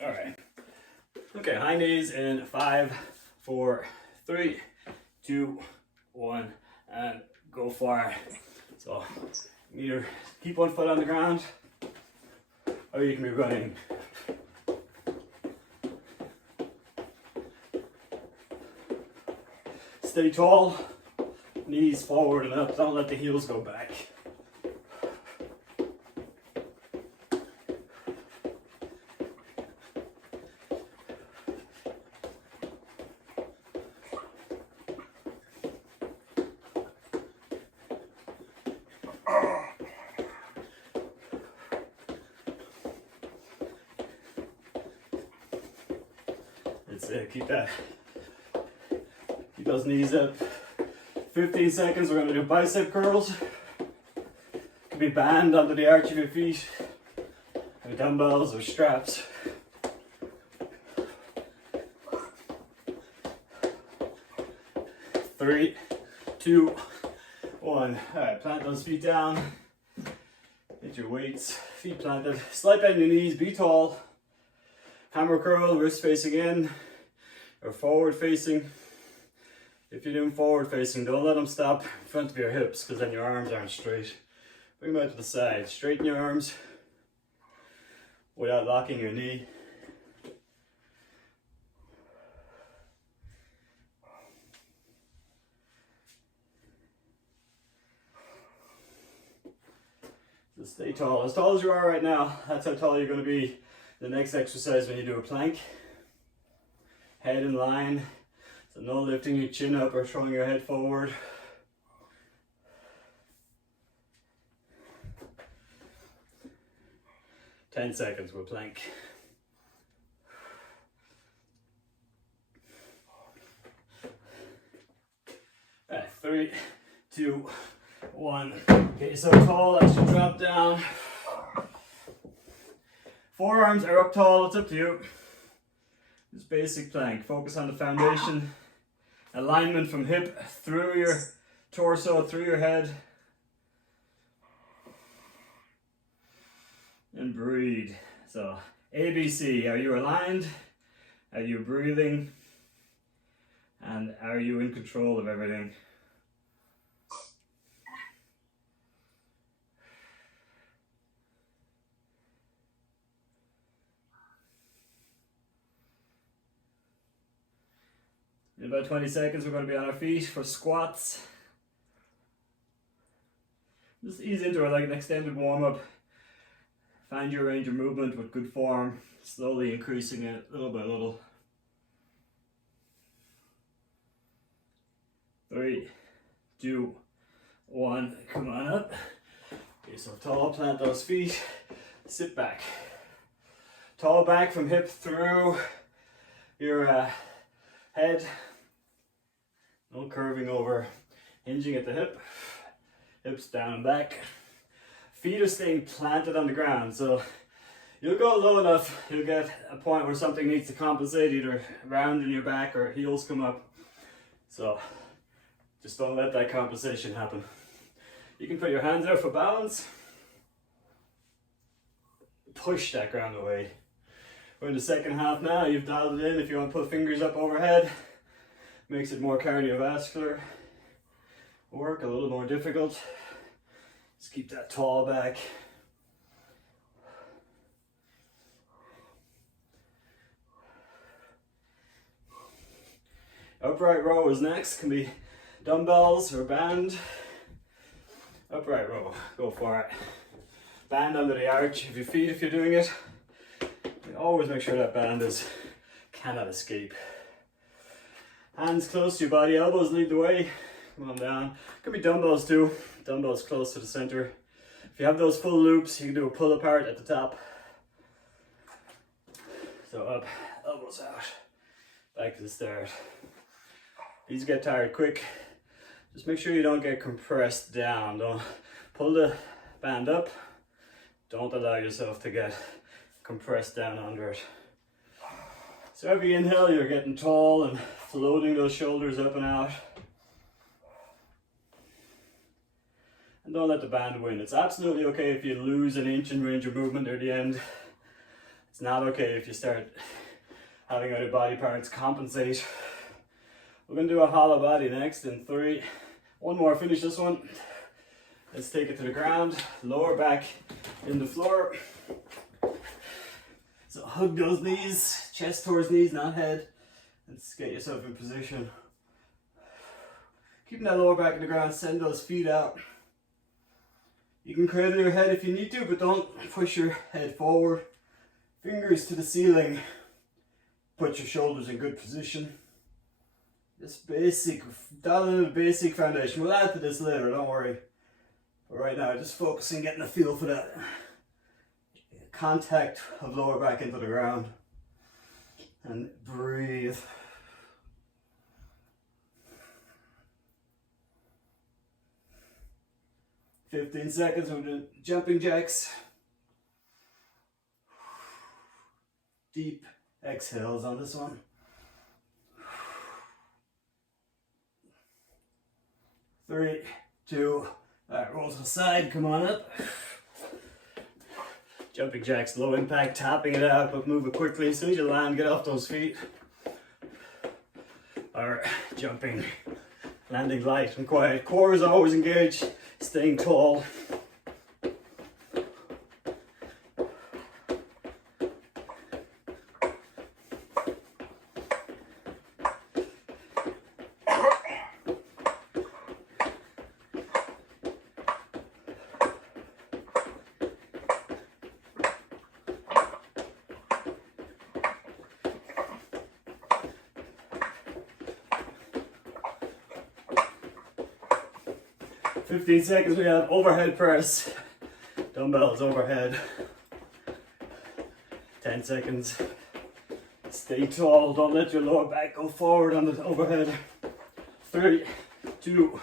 All right. Okay, high knees in 5, 4, 3, 2, 1, and go for it. So either keep one foot on the ground, or you can be running. Stay tall, knees forward and up, don't let the heels go back. That's it, keep those knees up. 15 seconds, we're gonna do bicep curls. Could be band under the arch of your feet, or dumbbells or straps. Three, two, one. All right, plant those feet down. Get your weights, feet planted. Slight bend in your knees, be tall. Hammer curl, wrist facing in, or forward facing. If you're doing forward facing, don't let them stop in front of your hips, because then your arms aren't straight. Bring them out to the side. Straighten your arms without locking your knee. So stay tall as you are right now. That's how tall you're going to be the next exercise when you do a plank. Head in line. So no lifting your chin up or throwing your head forward. Ten seconds with plank. All right, 3, 2, 1. Get yourself tall as you drop down. Forearms are up tall, it's up to you. Just basic plank. Focus on the foundation. Alignment from hip through your torso, through your head. And breathe. So, ABC. Are you aligned? Are you breathing? And are you in control of everything? In about 20 seconds, we're going to be on our feet for squats. Just ease into it like an extended warm-up. Find your range of movement with good form, slowly increasing it little by little. 3, 2, 1, come on up. Okay, so tall, plant those feet, sit back. Tall back from hip through your head. No curving over, hinging at the hip, hips down and back. Feet are staying planted on the ground, so you'll go low enough, you'll get a point where something needs to compensate, either round in your back or heels come up. So just don't let that compensation happen. You can put your hands out for balance. Push that ground away. We're in the second half now, you've dialed it in. If you want to put fingers up overhead, makes it more cardiovascular work, a little more difficult. Just keep that tall back. Upright row is next, can be dumbbells or band. Upright row, go for it. Band under the arch of your feet if you're doing it. Always make sure that band cannot escape. Hands close to your body, elbows lead the way. Come on down. Could be dumbbells too. Dumbbells close to the center. If you have those full loops, you can do a pull apart at the top. So up, elbows out, back to the start. These get tired quick. Just make sure you don't get compressed down. Don't pull the band up. Don't allow yourself to get compressed down under it. So every inhale, you're getting tall and floating those shoulders up and out. And don't let the band win. It's absolutely okay if you lose an inch in range of movement near the end. It's not okay if you start having other body parts compensate. We're gonna do a hollow body next in 3. One more, finish this one. Let's take it to the ground, lower back in the floor. So hug those knees, chest towards knees, not head. Let's get yourself in position. Keeping that lower back in the ground, send those feet out. You can cradle your head if you need to, but don't push your head forward. Fingers to the ceiling. Put your shoulders in good position. Just basic, basic foundation. We'll add to this later, don't worry. But right now, just focusing, getting a feel for that contact of lower back into the ground. And breathe. "15 seconds with the jumping jacks. Deep exhales on this one. 3, 2, alright, roll to the side, come on up. Jumping jacks, low impact, tapping it out, but move it quickly. As soon as you land, get off those feet. Alright, jumping, landing light and quiet. Core is always engaged, staying tall. 15 seconds, we have overhead press, dumbbells overhead. 10 seconds. Stay tall, don't let your lower back go forward on the overhead. 3, 2,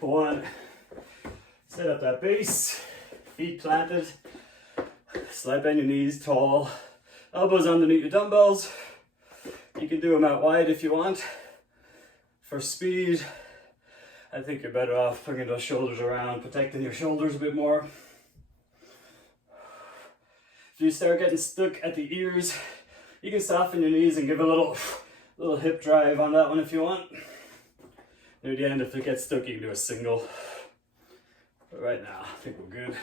1. Set up that base, feet planted. Slide bend your knees tall. Elbows underneath your dumbbells. You can do them out wide if you want. For speed, I think you're better off bringing those shoulders around, protecting your shoulders a bit more. If you start getting stuck at the ears, you can soften your knees and give a little hip drive on that one if you want. Near the end, if it gets stuck, you can do a single. But right now, I think we're good.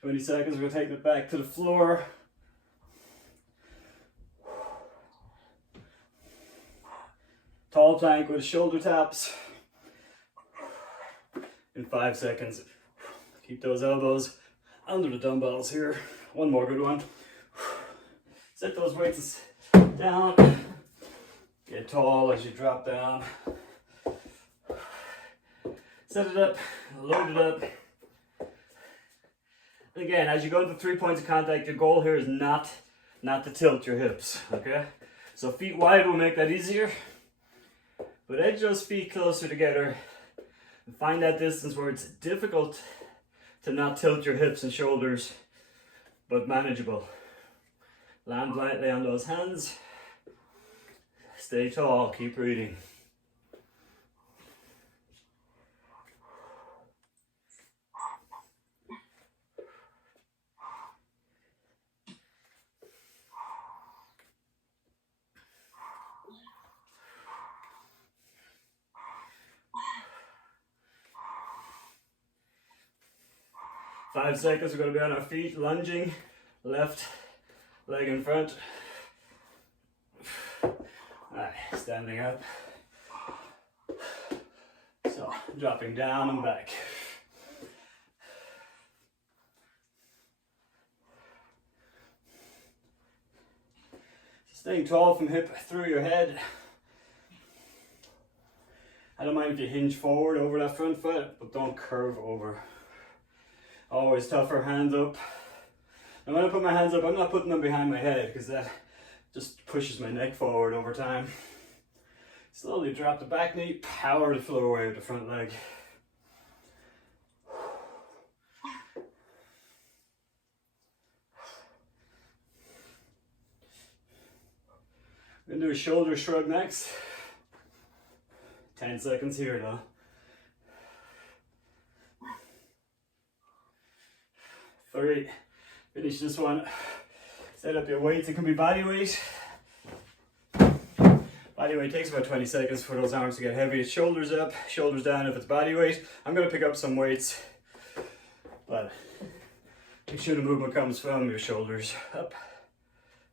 "20 seconds, we're taking it back to the floor. Tall plank with shoulder taps. In 5 seconds. Keep those elbows under the dumbbells here. One more good one. Set those weights down. Get tall as you drop down. Set it up, load it up. And again, as you go into 3 points of contact, your goal here is not to tilt your hips, okay? So feet wide will make that easier. But edge those feet closer together and find that distance where it's difficult to not tilt your hips and shoulders, but manageable. Land lightly on those hands. Stay tall, keep breathing. Five seconds, we're going to be on our feet, lunging, left leg in front. Alright, standing up. So, dropping down and back. Staying tall from hip through your head. I don't mind if you hinge forward over that front foot, but don't curve over. Always tougher, hands up. And when I put my hands up, I'm not putting them behind my head because that just pushes my neck forward over time. Slowly drop the back knee, power the floor away with the front leg. We're going to do a shoulder shrug next. 10 seconds here now. 3. Finish this one. Set up your weights. It can be body weight. Body weight takes about 20 seconds for those arms to get heavy. Shoulders up, shoulders down if it's body weight. I'm going to pick up some weights, but make sure the movement comes from your shoulders up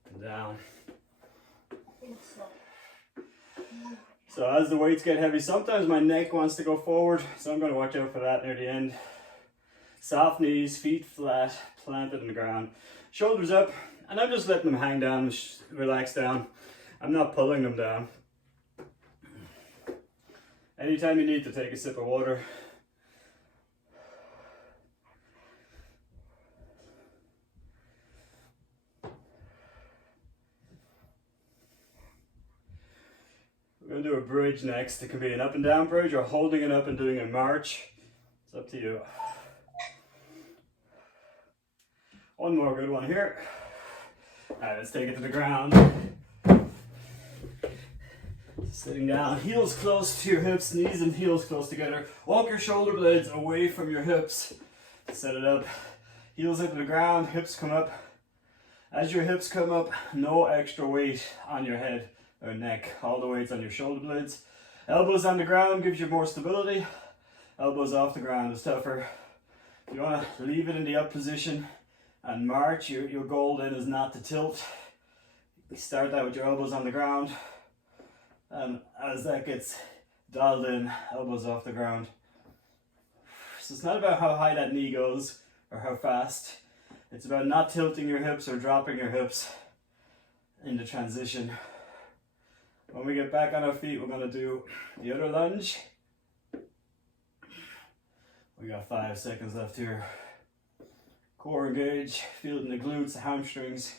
and down. So as the weights get heavy, sometimes my neck wants to go forward, so I'm going to watch out for that near the end. Soft knees, feet flat, planted in the ground. Shoulders up, and I'm just letting them hang down, relax down. I'm not pulling them down. Anytime you need to take a sip of water. We're going to do a bridge next. It can be an up and down bridge or holding it up and doing a march. It's up to you. One more good one here. Alright, let's take it to the ground. Sitting down, heels close to your hips, knees and heels close together. Walk your shoulder blades away from your hips. Set it up. Heels into the ground, hips come up. As your hips come up, no extra weight on your head or neck. All the weight's on your shoulder blades. Elbows on the ground gives you more stability. Elbows off the ground is tougher. If you want to leave it in the up position and march, your goal then is not to tilt. You start that with your elbows on the ground. And as that gets dialed in, elbows off the ground. So it's not about how high that knee goes or how fast. It's about not tilting your hips or dropping your hips in the transition. When we get back on our feet, we're going to do the other lunge. We got 5 seconds left here. Core engage, feel it in the glutes, the hamstrings,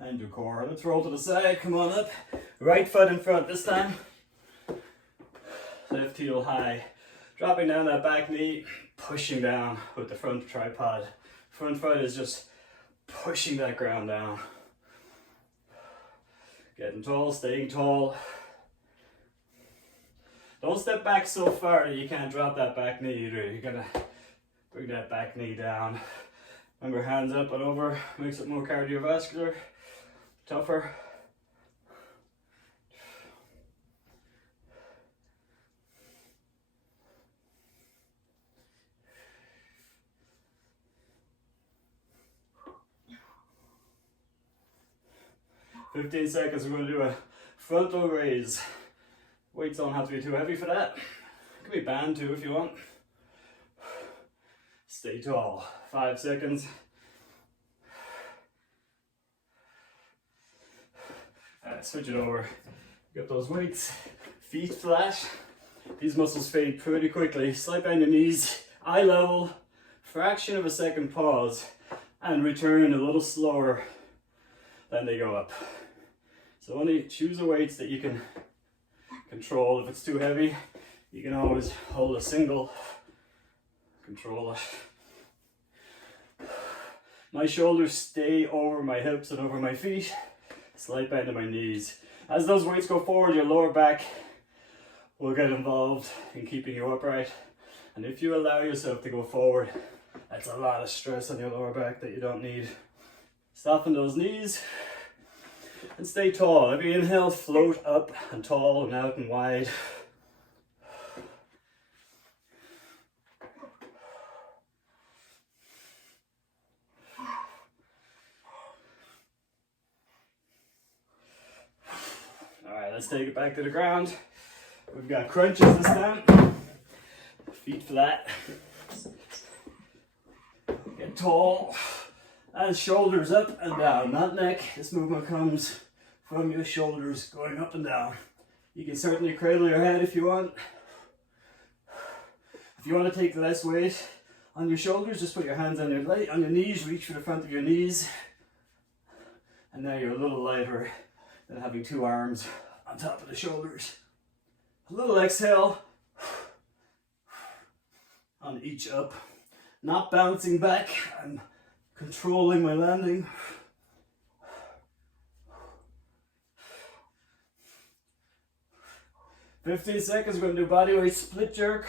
and your core. Let's roll to the side, come on up. Right foot in front this time. Left heel high. Dropping down that back knee, pushing down with the front tripod. Front foot is just pushing that ground down. Getting tall, staying tall. Don't step back so far that you can't drop that back knee either. You're gonna bring that back knee down. Remember, hands up and over, makes it more cardiovascular, tougher. "15 seconds, we're going to do a frontal raise. Weights don't have to be too heavy for that. It could be band too if you want. Stay tall. 5 seconds. Alright, switch it over. Get those weights. Feet flat. These muscles fade pretty quickly. Slide bend your knees, eye level, fraction of a second pause, and return a little slower than they go up. So only choose the weights that you can control. If it's too heavy, you can always hold a single, control it. My shoulders stay over my hips and over my feet. Slight bend in my knees. As those weights go forward, your lower back will get involved in keeping you upright. And if you allow yourself to go forward, that's a lot of stress on your lower back that you don't need. Soften those knees and stay tall. Every inhale, float up and tall and out and wide. Alright, let's take it back to the ground. We've got crunches this time. Feet flat. Get tall. And shoulders up and down, not neck. This movement comes from your shoulders going up and down. You can certainly cradle your head if you want. If you want to take less weight on your shoulders, just put your hands on your knees, reach for the front of your knees. And now you're a little lighter than having two arms on top of the shoulders. A little exhale on each up. Not bouncing back, I'm controlling my landing. 15 seconds, we're gonna do body weight split jerk.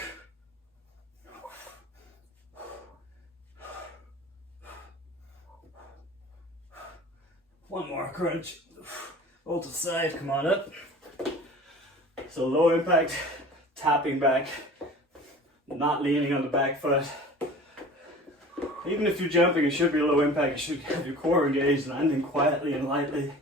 One more crunch. Hold to the side, come on up. So low impact, tapping back, not leaning on the back foot. Even if you're jumping, it should be low impact. You should have your core engaged, landing quietly and lightly.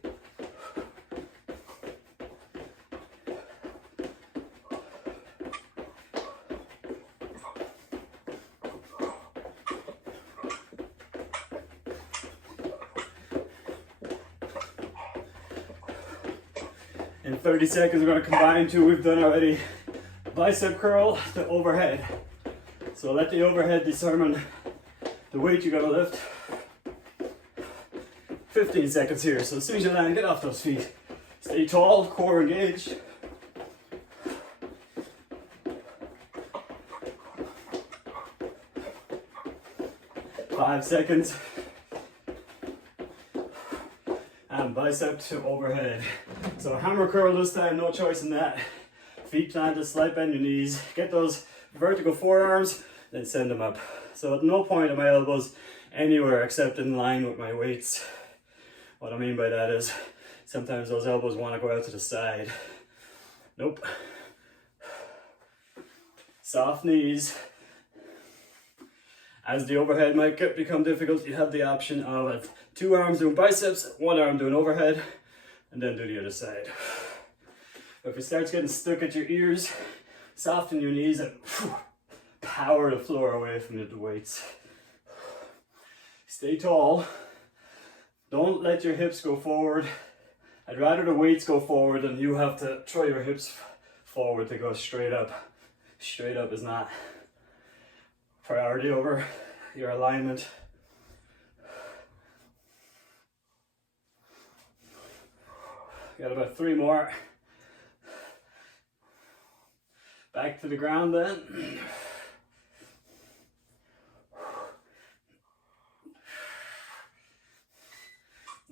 In 30 seconds, we're going to combine two we've done already. Bicep curl to overhead. So let the overhead determine the weight you're going to lift. 15 seconds here. So as soon as you land, get off those feet. Stay tall, core engaged. Five seconds. And bicep to overhead. So hammer curl this time, no choice in that. Feet planted, slight bend your knees. Get those vertical forearms, then send them up. So at no point are my elbows anywhere except in line with my weights. What I mean by that is sometimes those elbows want to go out to the side. Nope. Soft knees. As the overhead might become difficult, you have the option of two arms doing biceps, one arm doing overhead, and then do the other side. If it starts getting stuck at your ears, soften your knees and power the floor away from the weights. Stay tall. Don't let your hips go forward. I'd rather the weights go forward than you have to throw your hips forward to go straight up. Straight up is not priority over your alignment. Got about 3 more. Back to the ground then.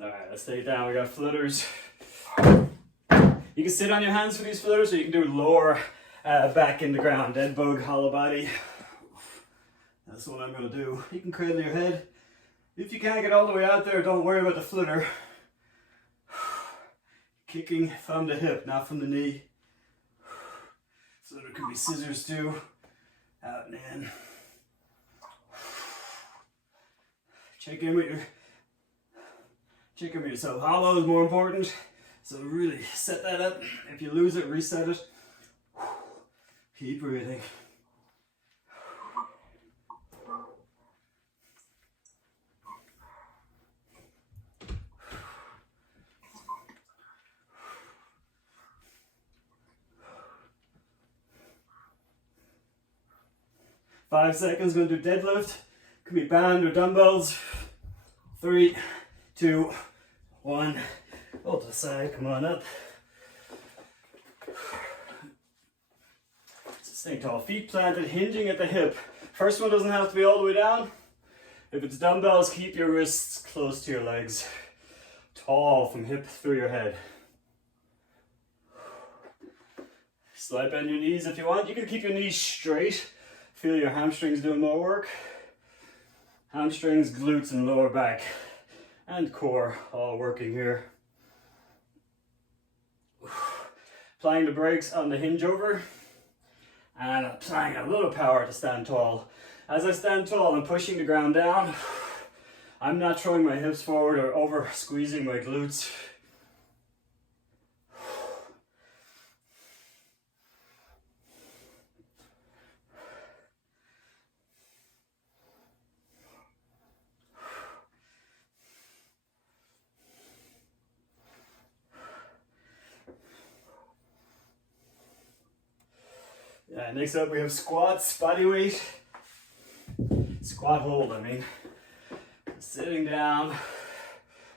Alright, let's take it down. We got flutters. You can sit on your hands for these flutters, or you can do lower back in the ground. Dead bug, hollow body. That's what I'm going to do. You can cradle your head. If you can't get all the way out there, don't worry about the flutter. Kicking from the hip, not from the knee. So there could be scissors too. Out and in. Check in with yourself. Hollow is more important. So really set that up. If you lose it, reset it. Keep breathing. Five seconds, gonna do deadlift. Could be band or dumbbells. 3, 2, 1. Hold to the side, come on up. Stay tall, feet planted, hinging at the hip. First one doesn't have to be all the way down. If it's dumbbells, keep your wrists close to your legs. Tall from hip through your head. Slight bend your knees if you want. You can keep your knees straight. Feel your hamstrings doing more work. Hamstrings, glutes, and lower back. And core all working here. Applying the brakes on the hinge over. And applying a little power to stand tall. As I stand tall, I'm pushing the ground down. I'm not throwing my hips forward or over squeezing my glutes. Yeah, next up we have squats, body weight. Squat hold, I mean. Sitting down,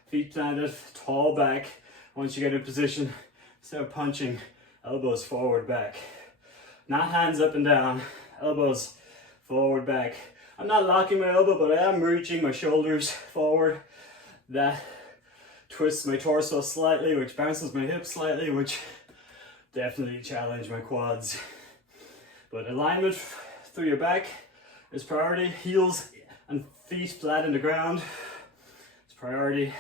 feet planted, tall back. Once you get in position, start punching, elbows forward, back. Not hands up and down, elbows forward, back. I'm not locking my elbow, but I am reaching my shoulders forward. That twists my torso slightly, which bounces my hips slightly, which definitely challenge my quads. But alignment through your back is priority. Heels and feet flat in the ground. It's priority.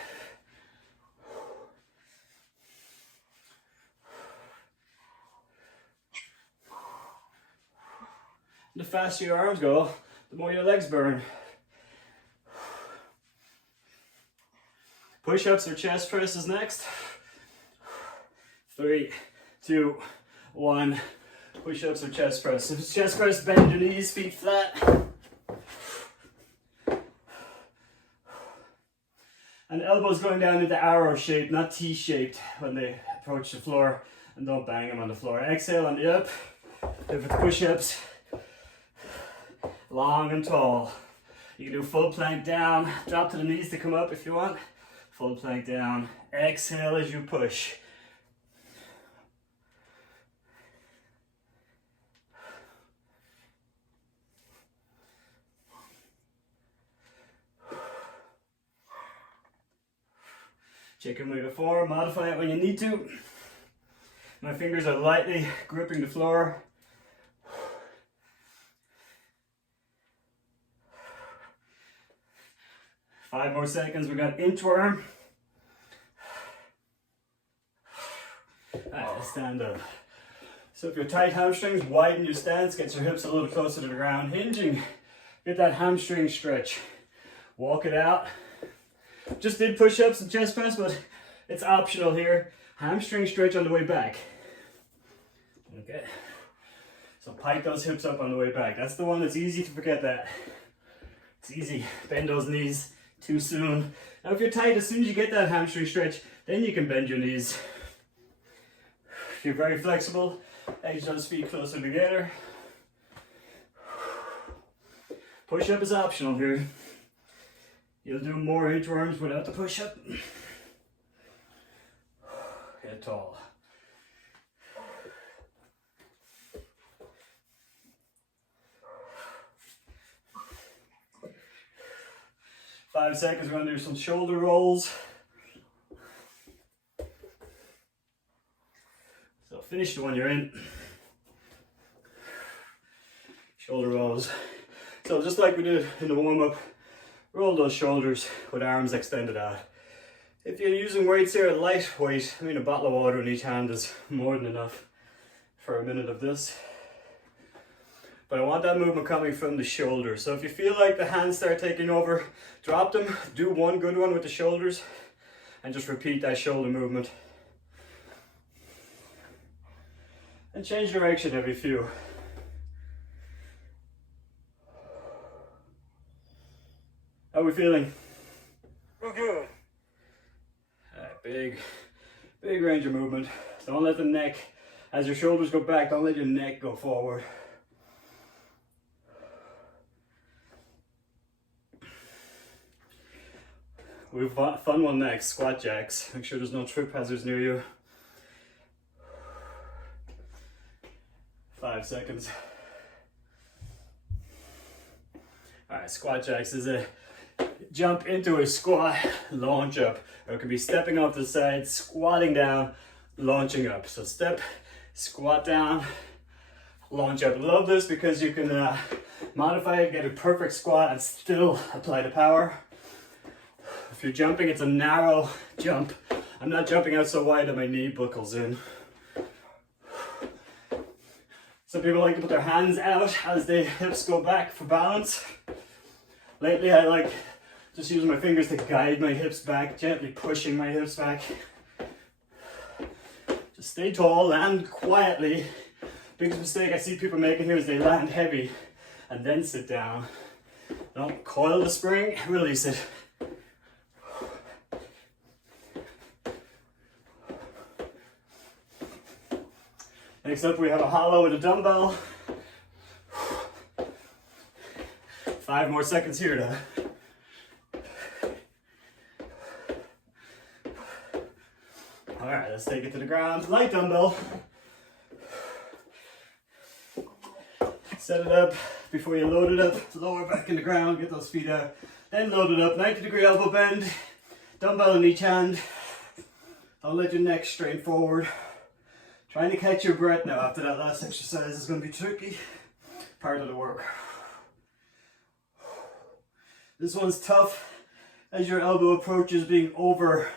The faster your arms go, the more your legs burn. Push-ups or chest presses next. 3, 2, 1. Push-ups or chest press. If it's chest press, bend your knees, feet flat. And elbows going down into arrow shape, not T-shaped when they approach the floor. And don't bang them on the floor. Exhale on the up. If it's push-ups, long and tall. You can do full plank down, drop to the knees to come up if you want. Full plank down. Exhale as you push. Chicken wiggle forward, modify it when you need to. My fingers are lightly gripping the floor. 5 more seconds, we got inchworm. Alright, let's stand up. So if you're tight hamstrings, widen your stance, get your hips a little closer to the ground, hinging. Get that hamstring stretch. Walk it out. Just did push-ups and chest press, but it's optional here. Hamstring stretch on the way back. Okay. So pike those hips up on the way back. That's the one that's easy to forget that. It's easy. Bend those knees too soon. Now if you're tight, as soon as you get that hamstring stretch, then you can bend your knees. If you're very flexible, edge those feet closer together. Push-up is optional here. You'll do more inchworms without the push-up. Get tall. Five seconds, we're going to do some shoulder rolls. So finish the one you're in. Shoulder rolls. So just like we did in the warm-up, roll those shoulders with arms extended out. If you're using weights here, lightweight, a bottle of water in each hand is more than enough for a minute of this. But I want that movement coming from the shoulders. So if you feel like the hands start taking over, drop them, do one good one with the shoulders, and just repeat that shoulder movement. And change direction every few. How are we feeling? We're good. Big range of movement. Don't let the neck, as your shoulders go back, don't let your neck go forward. We've got a fun one next, squat jacks. Make sure there's no trip hazards near you. 5 seconds. Alright, squat jacks is a jump into a squat, launch up. Or it could be stepping off the side, squatting down, launching up. So step, squat down, launch up. Love this because you can modify it, get a perfect squat and still apply the power. If you're jumping, it's a narrow jump. I'm not jumping out so wide that my knee buckles in. Some people like to put their hands out as the hips go back for balance. Lately I like just using my fingers to guide my hips back, gently pushing my hips back. Just stay tall, land quietly. Biggest mistake I see people making here is they land heavy and then sit down. Don't coil the spring, release it. Next up we have a hollow with a dumbbell. 5 more seconds here to Alright, let's take it to the ground. Light dumbbell. Set it up before you load it up. Lower back in the ground, get those feet out. Then load it up, 90-degree elbow bend. Dumbbell in each hand. Don't let your neck strain forward. Trying to catch your breath now after that last exercise is going to be tricky. Part of the work. This one's tough as your elbow approaches being over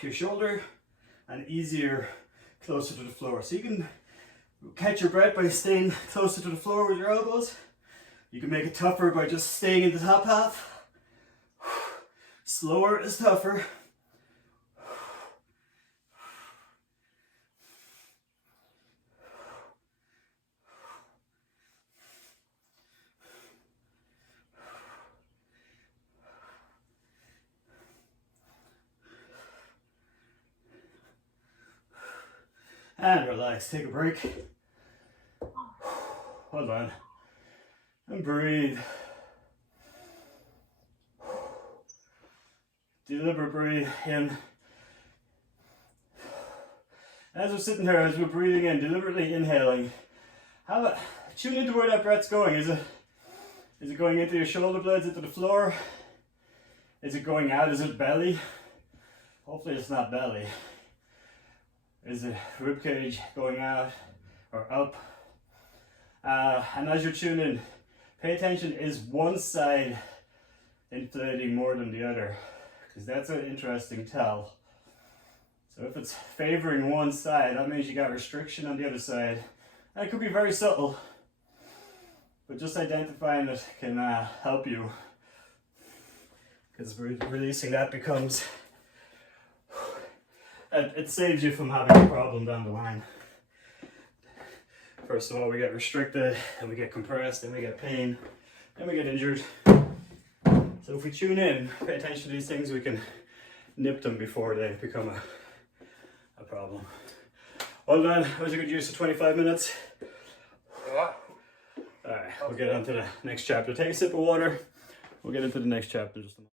your shoulder and easier closer to the floor. So you can catch your breath by staying closer to the floor with your elbows. You can make it tougher by just staying in the top half. Slower is tougher. And relax, take a break. Hold on. And breathe. Deliberate breathe in. As we're sitting here, as we're breathing in, deliberately inhaling, tune into where that breath's going. Is it going into your shoulder blades, into the floor? Is it going out? Is it belly? Hopefully it's not belly. Is the rib cage going out or up? And as you're tuning in, pay attention, is one side inflating more than the other? Because that's an interesting tell. So if it's favoring one side, that means you got restriction on the other side. And it could be very subtle, but just identifying it can help you. Because releasing that becomes, it saves you from having a problem down the line. First of all, we get restricted, and we get compressed, then we get pain, then we get injured. So if we tune in, pay attention to these things, we can nip them before they become a problem. Well done, that was a good use of 25 minutes. Yeah. Alright, we'll get on to the next chapter. Take a sip of water, we'll get into the next chapter in just a moment.